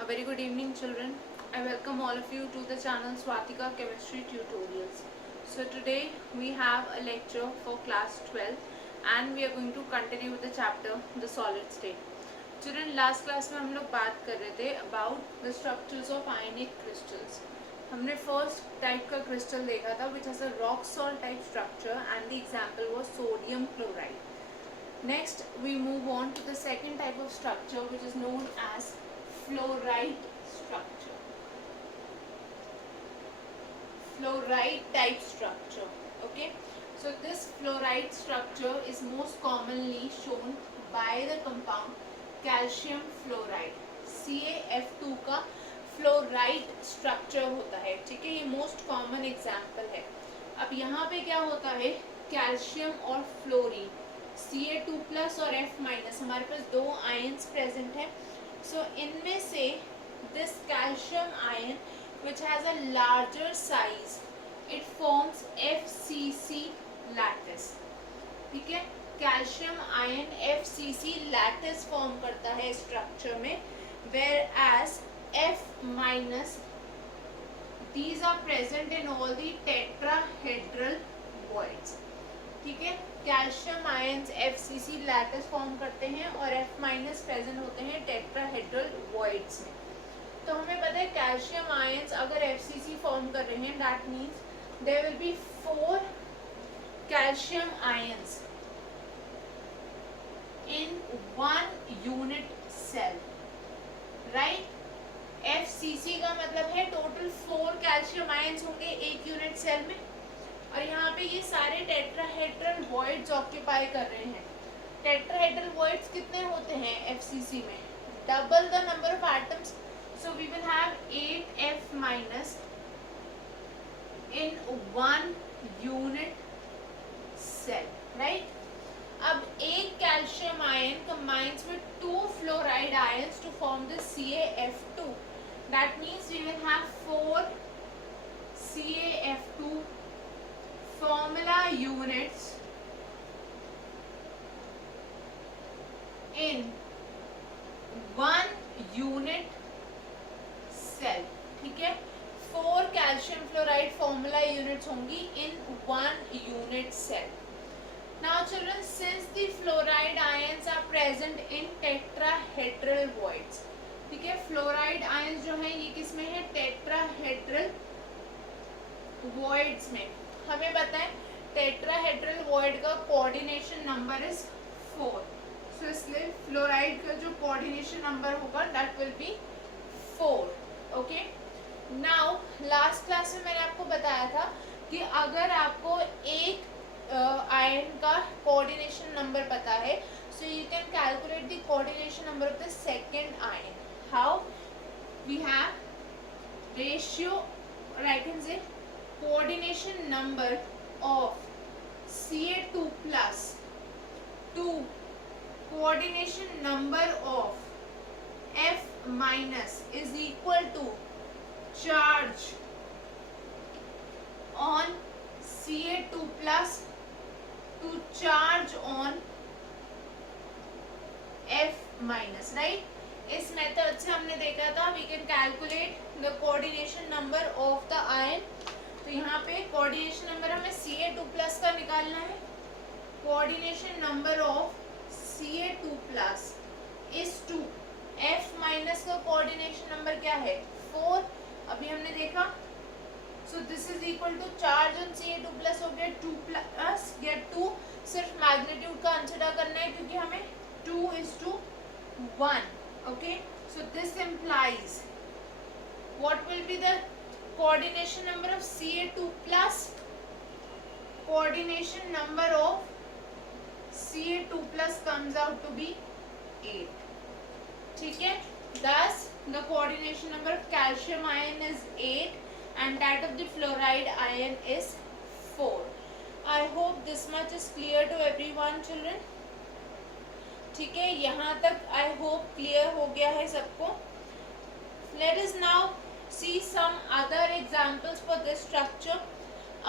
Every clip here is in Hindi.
A very good evening, children. I welcome all of you to the channel Swatika Chemistry Tutorials. So today we have a lecture for class 12 and we are going to continue with the chapter the solid state. Children, last class में हम लोग बात कर रहे थे about the structures of ionic crystals. हमने first type का crystal देखा था which has a rock salt type structure and the example was sodium chloride. Next we move on to the second type of structure which is known as fluoride structure. Fluoride type structure. Okay, so this fluoride structure is most commonly shown by the compound calcium fluoride. CaF2 का fluoride structure होता है. ठीक है, ये most common example है. अब यहाँ पे क्या होता है, कैल्शियम और फ्लोरीन Ca2 प्लस और F माइनस, हमारे पास दो आयन्स प्रेजेंट है. So इनमें से this calcium ion which has a larger size, it forms FCC lattice. ठीक है, calcium ion FCC lattice form करता है स्ट्रक्चर में, whereas F minus these are present in all the tetrahedral voids. ठीक है, calcium ions FCC lattice form करते हैं और F माइनस प्रेजेंट होते हैं टेट्राहेड्रल वॉइड्स में. तो हमें पता है कैल्शियम आयन्स अगर FCC फॉर्म कर रहे हैं, that means there will be 4 calcium ions in 1 unit cell. Right, FCC का मतलब है टोटल 4 कैल्शियम आयन्स होंगे एक यूनिट सेल में, और यहाँ पे ये सारे टेट्राहेड्रल वॉइड्स ऑक्यूपाई कर रहे हैं. टेट्राहेड्रल वॉइड्स कितने होते हैं FCC में? Double the number of atoms, so we will have 8F minus in 1 unit cell. Right, अब एक calcium ion combines with 2 fluoride ions to form the CaF2. That means we will have 4 CaF2 formula units in 1 unit cell. ठीक है, 4 कैल्शियम फ्लोराइड फॉर्मूला यूनिट्स होंगी in 1 unit cell. Now children, since the fluoride ions are present in tetrahedral voids, ठीक है, फ्लोराइड आयंस जो है ये किस में है? टेट्राहेड्रल वॉइड्स में. हमें पता है टेट्राहेड्रल वॉइड का कोऑर्डिनेशन नंबर इज 4, सो इसलिए फ्लोराइड का जो कोऑर्डिनेशन नंबर होगा that will be 4. Okay, now last class में मैंने आपको बताया था कि अगर आपको एक आयन का कोऑर्डिनेशन नंबर पता है, so you can calculate the coordination number of the second ion. How? We have ratio, और I can say coordination number of Ca2 plus to coordination number of F minus is equal to charge on Ca2 plus to charge on F minus. Right, इस मेथड से हमने देखा था we can calculate the coordination number of the ion. तो यहाँ पे कोऑर्डिनेशन नंबर हमें Ca2 प्लस का निकालना है. Coordination number of Ca2 plus is 2. F minus का कोऑर्डिनेशन नंबर क्या है? 4. अभी हमने देखा, so this is equal to charge on Ca2 plus हो गया 2 प्लस गेट 2. सिर्फ मैग्नीट्यूड का कंसीडर करना है क्योंकि हमें 2:1. Okay, so this implies what will be the coordination number of Ca2 plus coordination number of Ca2 plus comes out to be 8. ठीक है, thus the coordination number of calcium ion is 8 and that of the fluoride ion is 4. I hope this much is clear to everyone children. ठीक है, यहाँ तक I hope clear हो गया है सबको. Let us now see some other examples for this structure.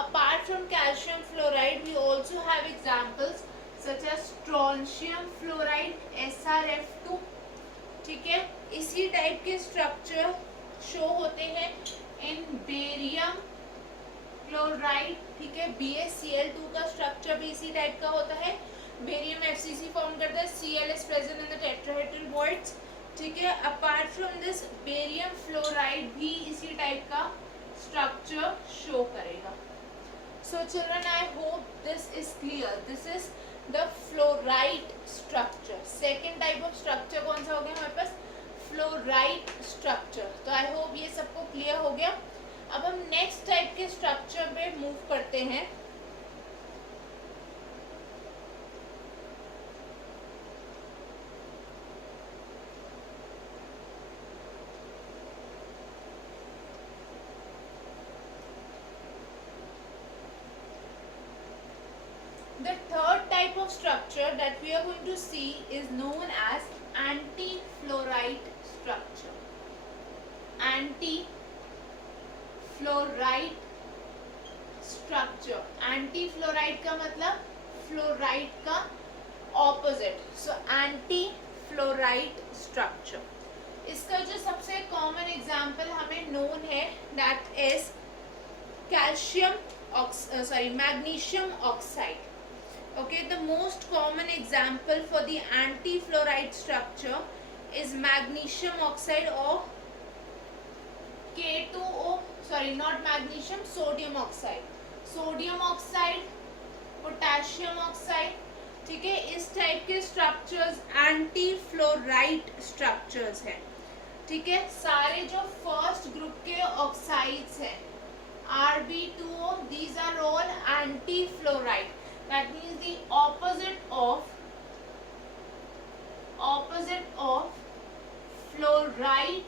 Apart from calcium fluoride, we also have examples such as strontium fluoride SrF2. ठीक है, इसी टाइप टाइप के स्ट्रक्चर शो होते हैं इन बेरियम क्लोराइड, ठीक है। BaCl2 का स्ट्रक्चर भी इसी टाइप का होता है, बेरियम FCC फॉर्म करता है, Cl is present in the tetrahedral bonds, ठीक है। Apart from this barium fluoride भी इसी टाइप का स्ट्रक्चर शो करेगा। So children, I hope this is clear. This is the fluoride structure. Second type of structure कौन सा हो गया हमारे पास? Fluoride structure. तो आई होप ये सबको क्लियर हो गया। अब हम नेक्स्ट टाइप के स्ट्रक्चर पे मूव करते हैं। The third type of structure that we are going to see is known as anti-fluoride structure. Anti-fluoride structure. Anti-fluoride का मतलब fluoride का opposite. So anti-fluoride structure. इसका जो सबसे कॉमन एग्जाम्पल हमें नोन है that is magnesium oxide. Okay, the most common example for the anti-fluoride structure is magnesium oxide or K2O, not magnesium, sodium oxide, potassium oxide, ठीक है। इस टाइप के स्ट्रक्चर्स एंटी-फ्लोराइड स्ट्रक्चर्स हैं, ठीक है। सारे जो फर्स्ट ग्रुप के ऑक्साइड्स हैं Rb2O, these are all anti-fluoride. That means the opposite of fluoride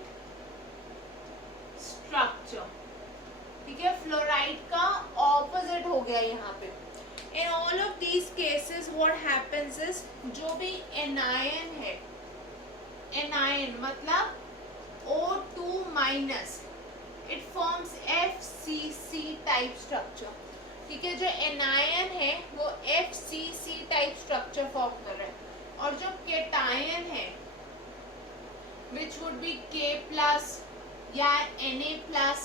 structure, ठीक है। फ्लोराइड का ऑपोजिट हो गया यहाँ पे। In all of these cases what happens is, जो भी anion है, anion मतलब O2 minus, it forms FCC type structure, ठीक है। जो एनायन है वो FCC टाइप स्ट्रक्चर फॉर्म कर रहा है, और जो केटायन है which would be K plus या Na प्लस,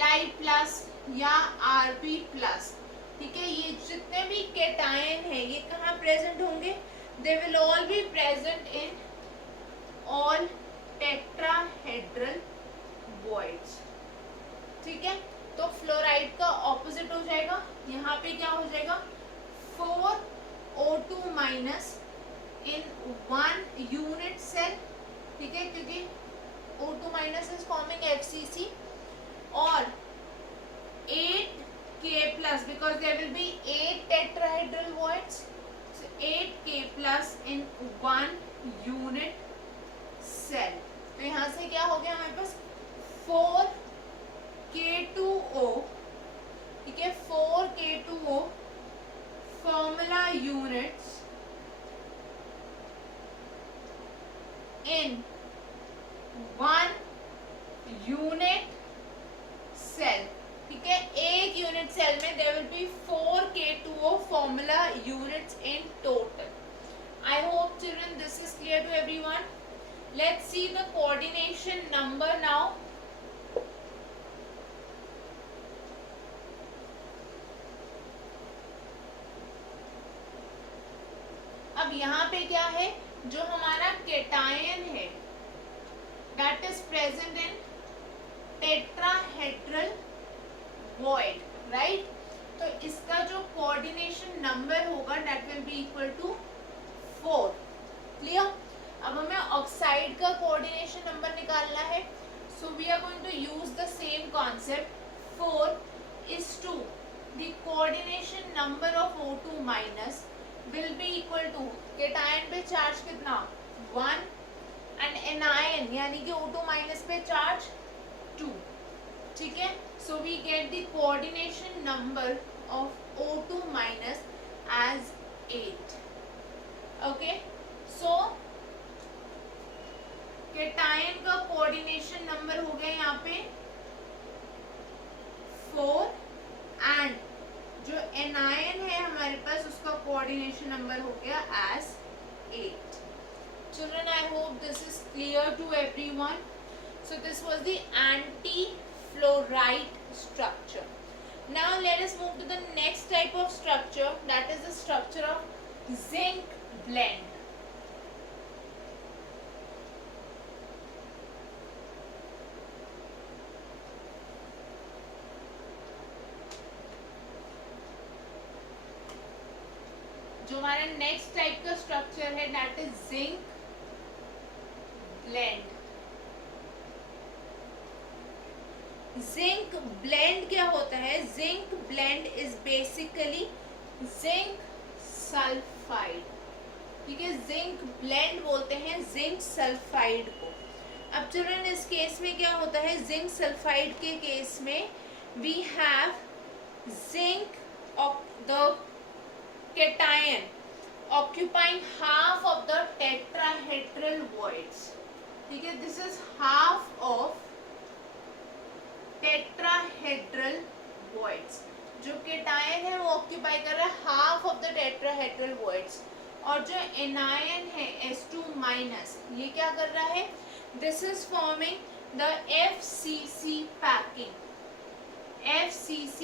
Li प्लस या Rb प्लस, ठीक है। ये जितने भी केटायन है ये कहाँ प्रेजेंट होंगे? They will all be present in all tetrahedral voids, ठीक है। तो फ्लोराइड का ऑपोजिट हो जाएगा, यहाँ पे क्या हो जाएगा? 4O2 minus in 1 unit cell, ठीक है, क्योंकि O2 minus is forming FCC, और 8K plus, because there will be 8 tetrahedral voids, so 8K plus in 1 unit cell. तो यहाँ से क्या हो गया हमारे पास? 4K2O, ठीक है, 4K2O formula units in 1 unit cell, ठीक है। एक यूनिट सेल में there will be 4K2O formula units in total. I hope children this is clear to everyone. Let's see the coordination number now. अब यहाँ पे क्या है? जो हमारा केटायन है that is present in tetrahedral void, right? तो इसका जो कोऑर्डिनेशन नंबर होगा that will be equal to 4. Clear? अब हमें ऑक्साइड का कोऑर्डिनेशन नंबर निकालना है, so we are going to use the same concept. 4 is to the coordination number of O2 minus will be equal to, cation पे चार्ज कितना? 1 एंड एनायन यानी कि O2 माइनस पे चार्ज 2, ठीक है। So we get the coordination number of O2 minus as 8. Okay, so cation का कोऑर्डिनेशन नंबर हो गया यहाँ पे 4 एंड जो एनायन है हमारे पास उसका कोऑर्डिनेशन नंबर हो गया as 8, Children, I hope this is clear to everyone. So this was the anti-fluoride structure. Now let us move to the next type of structure, that is the structure of zinc blende. जो हमारा नेक्स्ट टाइप का स्ट्रक्चर है that is zinc blende. Zinc blende क्या होता है? Zinc blende is basically zinc sulphide. ठीक है, जिंक ब्लेंड बोलते हैं जिंक सल्फाइड को. अब चिल्ड्रन इस केस में क्या होता है? जिंक सल्फाइड के केस में we have zinc of the cation occupying half of the tetrahedral voids. ठीक है, this is half of tetrahedral voids. जो cation है वो ऑक्यूपाई कर रहा है half of the tetrahedral voids. और जो एनायन है S2 माइनस, ये क्या कर रहा है? This is forming the FCC packing. FCC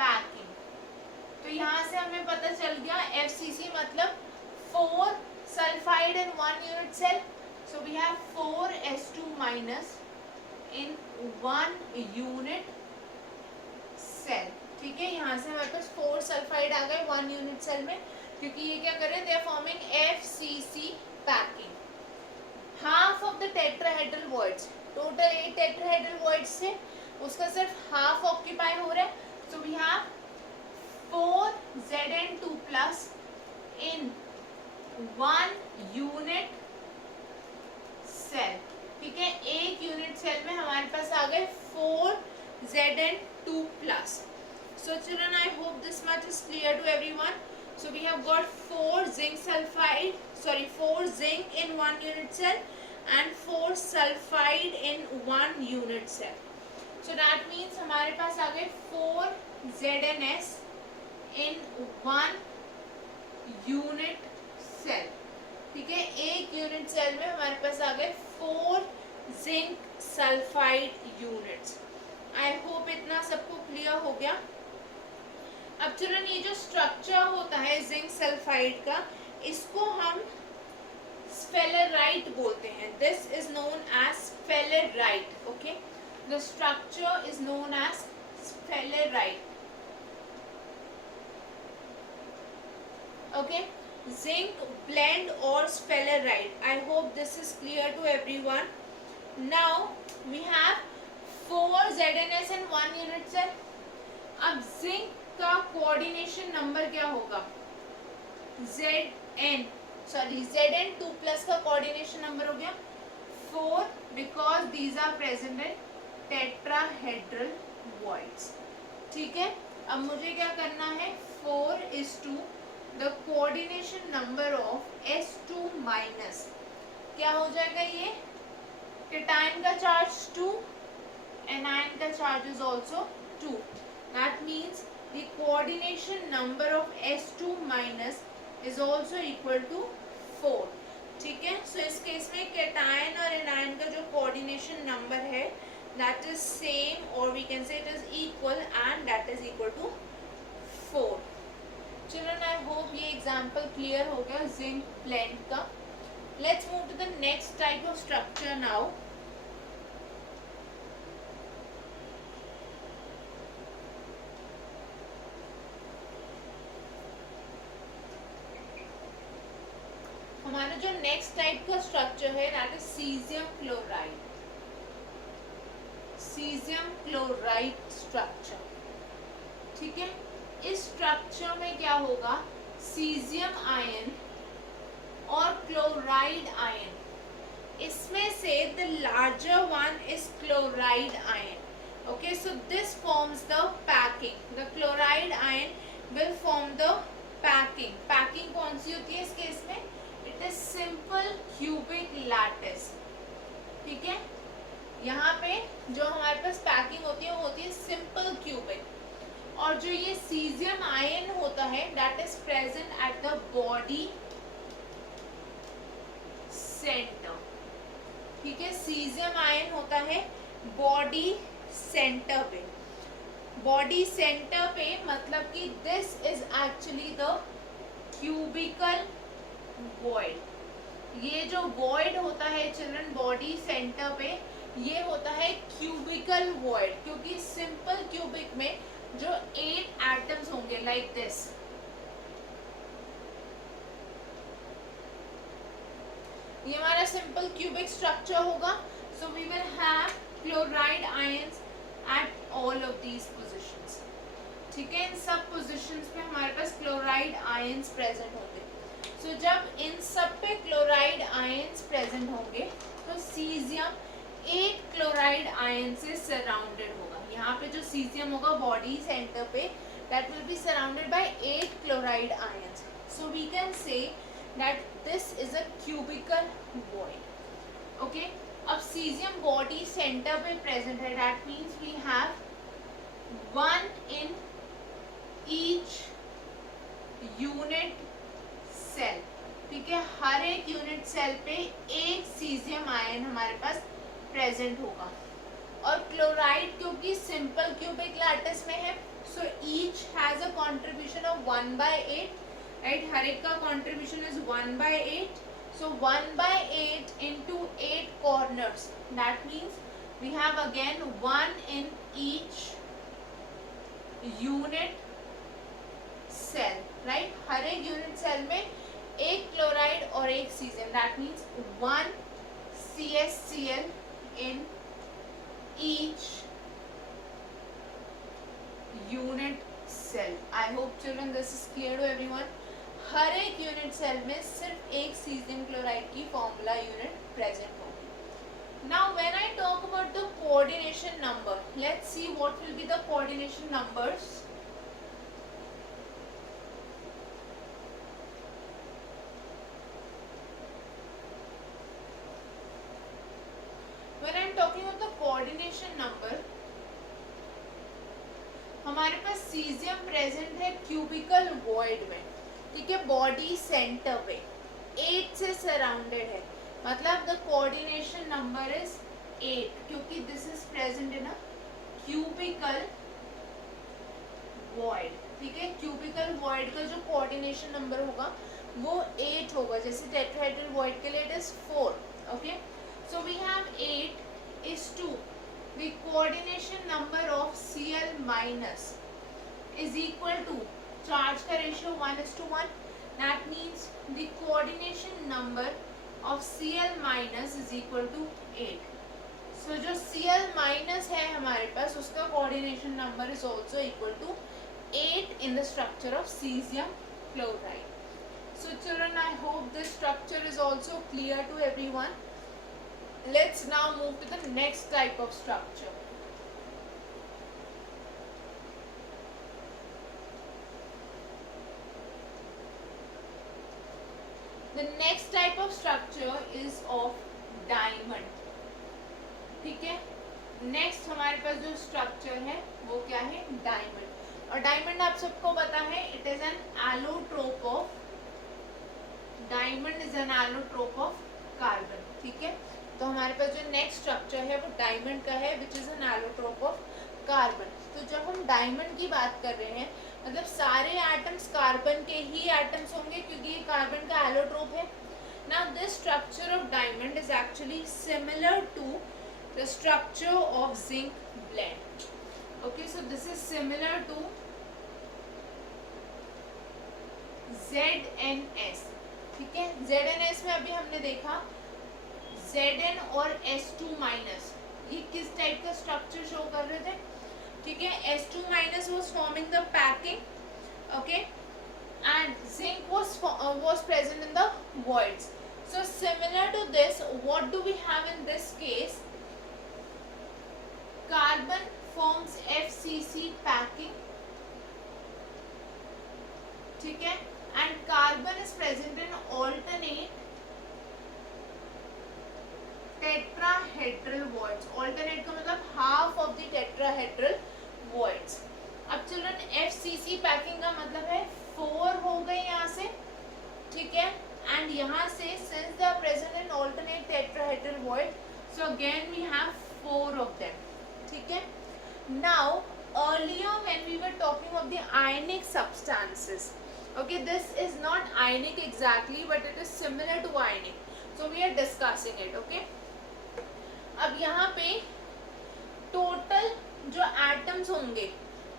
packing. तो यहाँ से हमें पता चल गया FCC मतलब 4 sulphide in 1 unit cell. So we have 4S2 minus in 1 unit cell. ठीक है, यहाँ से हमारे पास 4 सल्फाइड आ गए 1 यूनिट सेल में, क्योंकि ये क्या कर रहे हैं? They are forming FCC packing. Half of the tetrahedral voids, total 8 tetrahedral voids से उसका सिर्फ हाफ ऑक्यूपाई हो रहा है. So we have 4Zn2 plus in 1 unit cell. ठीक है, एक यूनिट सेल में हमारे पास आ गए 4Zn2 plus. So children, I hope this much is clear to everyone. So we have got 4 zinc in 1 unit cell and 4 sulfide in 1 unit cell. So that means हमारे पास आ गए 4ZnS in 1 यूनिट सेल. ठीक है, एक यूनिट सेल में हमारे पास आ गए 4 zinc sulphide units. I hope इतना सबको क्लियर हो गया. अब चिल्ड्रन ये जो स्ट्रक्चर होता है जिंक सल्फाइड का, इसको हम स्फेलेराइट बोलते हैं. This is known as sphalerite. Okay, the structure is known as sphalerite. Okay, zinc blende or sphalerite. I hope this is clear to everyone. Now we have 4 ZnS in 1 unit cell. अब zinc का coordination number क्या होगा? Zn2 plus का coordination number हो गया 4 because these are present in tetrahedral voids. ठीक है, अब मुझे क्या करना है? 4:2 the coordination number of S2 minus. क्या हो जाएगा? ये cation का चार्ज 2, anion का charge is also 2. That means the coordination number of S2 minus is also equal to 4. ठीक है, so इस केस में cation और anion का जो coordination number है that is same, or we can say it is equal, and that is equal to 4. Children, I hope ये एग्जाम्पल क्लियर हो गया जिंक ब्लेंड का. Let's move to the next type of structure now. हमारा जो नेक्स्ट टाइप का स्ट्रक्चर है that is caesium chloride. Caesium chloride structure. ठीक है, इस स्ट्रक्चर में क्या होगा? सीजियम आयन और क्लोराइड आयन, इसमें से the larger one is chloride ion. Okay, so this forms the packing. The chloride ion will form the packing. Packing कौन सी होती है इस केस में? It is simple cubic lattice. ठीक है, यहाँ पे जो हमारे पास पैकिंग होती है वो होती है सिंपल क्यूबिक. और जो ये सीजियम आयन होता है that is present at the body ठीक है, सीजियम आयन होता है बॉडी सेंटर पे, बॉडी सेंटर पे मतलब कि this is actually the cubical void. ये जो वॉइड होता है चिल्ड्रन बॉडी सेंटर पे, ये होता है क्यूबिकल वॉइड, क्योंकि सिंपल क्यूबिक में जो 8 एटम्स होंगे लाइक दिस, ये हमारा सिंपल क्यूबिक स्ट्रक्चर होगा। So we will have chloride ions at all of these positions. ठीक है, इन सब पोजीशंस पे हमारे पास क्लोराइड आयंस प्रेजेंट होंगे। सो जब इन सब पे क्लोराइड आयंस प्रेजेंट होंगे तो सीजियम एक क्लोराइड आयन से सराउंडेड होगा। यहाँ पे जो सीजियम होगा बॉडी सेंटर पे, that will be surrounded by 8 chloride ions. So we can say that this is a cubical void. Okay, अब सीजियम बॉडी सेंटर पे प्रेजेंट है, that means we have 1 in each unit cell. ठीक है, हर एक यूनिट सेल पे एक सीजियम आयन हमारे पास प्रेजेंट होगा। और क्लोराइड क्योंकि सिंपल क्यूबिक लैटिस में है, so each has a contribution of 1/8, right, हर एक का contribution is 1/8। So 1/8 into 8 corners, that means we have again 1 in each unit cell, right, हर एक यूनिट सेल में एक क्लोराइड और एक caesium, that means 1 CaCl in each unit cell. I hope children this is clear to everyone. हर एक यूनिट सेल में सिर्फ एक सीजियम क्लोराइड की फॉर्मूला यूनिट प्रेजेंट होगी। Now when I talk about the coordination number, let's see what will be the coordination numbers. When I am talking about the coordination number, हमारे पास सीजियम प्रेजेंट है क्यूबिकल वॉइड में, ठीक है, बॉडी सेंटर पे 8 से सराउंडेड है, मतलब द कोऑर्डिनेशन नंबर इज 8, क्योंकि this is present in a cubical void. ठीक है, क्यूबिकल वॉइड का जो कोऑर्डिनेशन नंबर होगा वो 8 होगा, जैसे टेट्राहेड्रल वॉइड के लिए it is 4। Okay, so we have 8 is to the coordination number of Cl minus is equal to charge का ratio 1:1, that means the coordination number of Cl minus is equal to 8. So जो Cl minus है हमारे पास उसका coordination number is also equal to 8 in the structure of cesium chloride. So children, I hope this structure is also clear to everyone. Let's now move to the next type of structure. The next type of structure is of diamond. ठीक है, नेक्स्ट हमारे पास जो स्ट्रक्चर है वो क्या है, डायमंड। और डायमंड आप सबको पता है it is an allotrope of, diamond is an allotrope of carbon. ठीक है, तो हमारे पास जो नेक्स्ट स्ट्रक्चर है वो डायमंड का है, which is an allotrope of carbon. तो जब हम डायमंड की बात कर रहे हैं मतलब सारे एटम्स कार्बन के ही एटम्स होंगे क्योंकि ये कार्बन का एलोट्रोप है। Now this structure of diamond is actually similar to the structure of zinc blende. Okay, so this is similar to ZnS। ठीक है, ZnS में अभी हमने देखा Zn और S2 माइनस, ये किस टाइप का स्ट्रक्चर शो कर रहे थे। ठीक है, S2 minus was forming the packing, okay, and zinc was present in the voids. So similar to this, what do we have in this case? Carbon forms FCC packing. ठीक है, and carbon is present in alternate tetrahedral voids. Alternate का मतलब half of the tetrahedral voids. अब चिल्ड्रन FCC पैकिंग का मतलब है 4 हो गए यहाँ से, ठीक है, एंड यहाँ से since they are present in alternate tetrahedral void So again we have 4 of them. ठीक है. Now earlier when we were talking of the ionic substances, okay, this is not ionic exactly but it is similar to ionic, so we are discussing it. Okay, अब यहाँ पे टोटल जो एटम्स होंगे,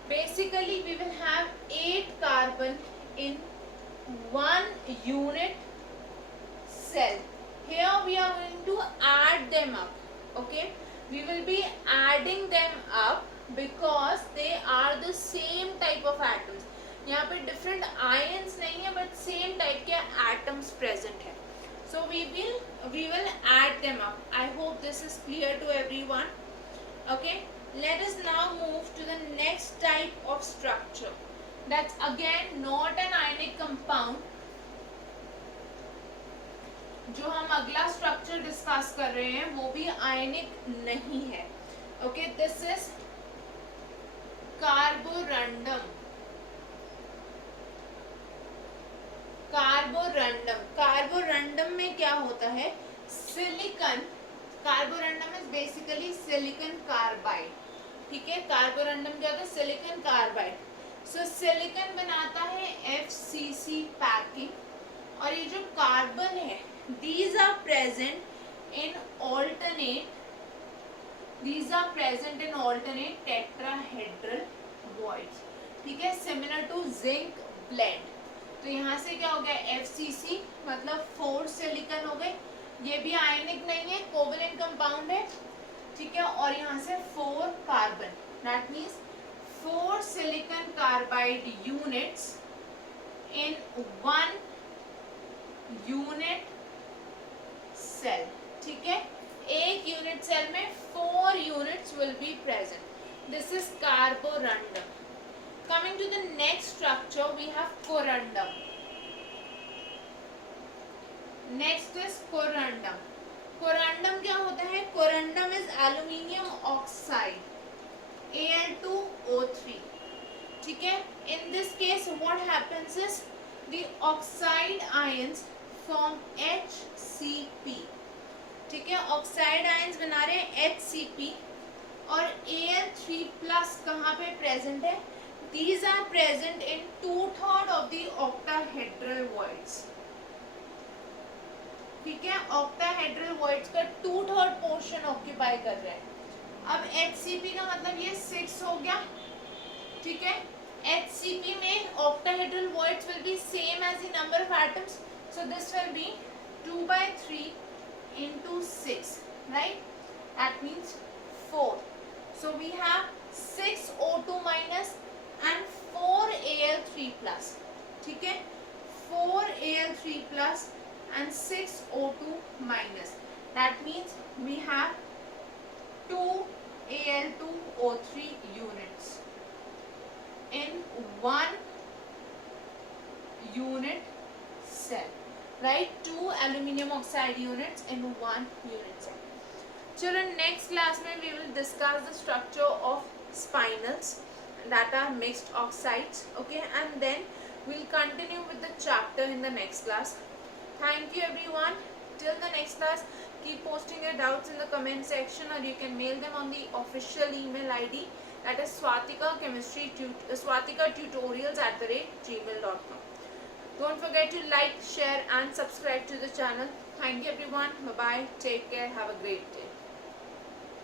basically we will have 8 carbon in 1 unit cell. Here we are going to add them up. Okay, we will be adding them up because they are the same type of atoms. यहाँ पे different ions नहीं है but same type के atoms present है. So we will add them up. I hope this is clear to everyone. Okay, let us now move to the next type of structure. That's again not an ionic compound. जो हम अगला स्ट्रक्चर डिस्कस कर रहे हैं वो भी आयनिक नहीं है. Okay, this is Carborundum. Carborundum में क्या होता है? Silicon. Carborundum is basically silicon carbide. ठीक है, कार्बोरंडम क्या होता है? Silicon carbide. सो सिलिकॉन बनाता है FCC पैकिंग, और ये जो कार्बन है these are present in alternate tetrahedral voids. ठीक है, similar to zinc blend. तो यहाँ से क्या हो गया? FCC मतलब 4 सिलिकॉन हो गए. ये भी आयनिक नहीं है, कोवेलेंट कंपाउंड है. ठीक है, और यहाँ से 4 carbon. That means 4 silicon carbide units in 1 unit cell. ठीक है, एक यूनिट सेल में 4 units will be present. This is carborundum. Coming to the next structure we have corundum. Next is corundum. Corundum क्या होता है? Corundum is aluminium oxide Al2O3. ठीक है, in this case what happens is the oxide ions form HCP. ठीक है, ऑक्साइड आयंस बना रहे हैं HCP, और Al3 प्लस कहाँ पे प्रेजेंट है? These are present in 2/3 of the octahedral voids. ठीक है, octahedral voids का 2/3 पोर्शन ऑक्यूपाई कर रहे हैं. अब HCP का मतलब ये 6 हो गया. ठीक है, HCP में octahedral voids will be same as the number of atoms. So this will be 2/3 into 6, right? That means 4. So we have 6 O2 minus and 4 Al3 plus. ठीक है, 4 Al3 plus and 6 O2 minus. That means we have 2 Al2O3 units in 1 unit cell. Right, 2 aluminium oxide units in 1 unit cell. Children, next class में we will discuss the structure of spinels that are mixed oxides. Okay, and then we'll continue with the chapter in the next class. Thank you everyone. Till the next class, keep posting your doubts in the comment section, or you can mail them on the official email ID, that is swatikatutorials@gmail.com. Don't forget to like, share and subscribe to the channel. Thank you everyone. Bye bye. Take care. Have a great day.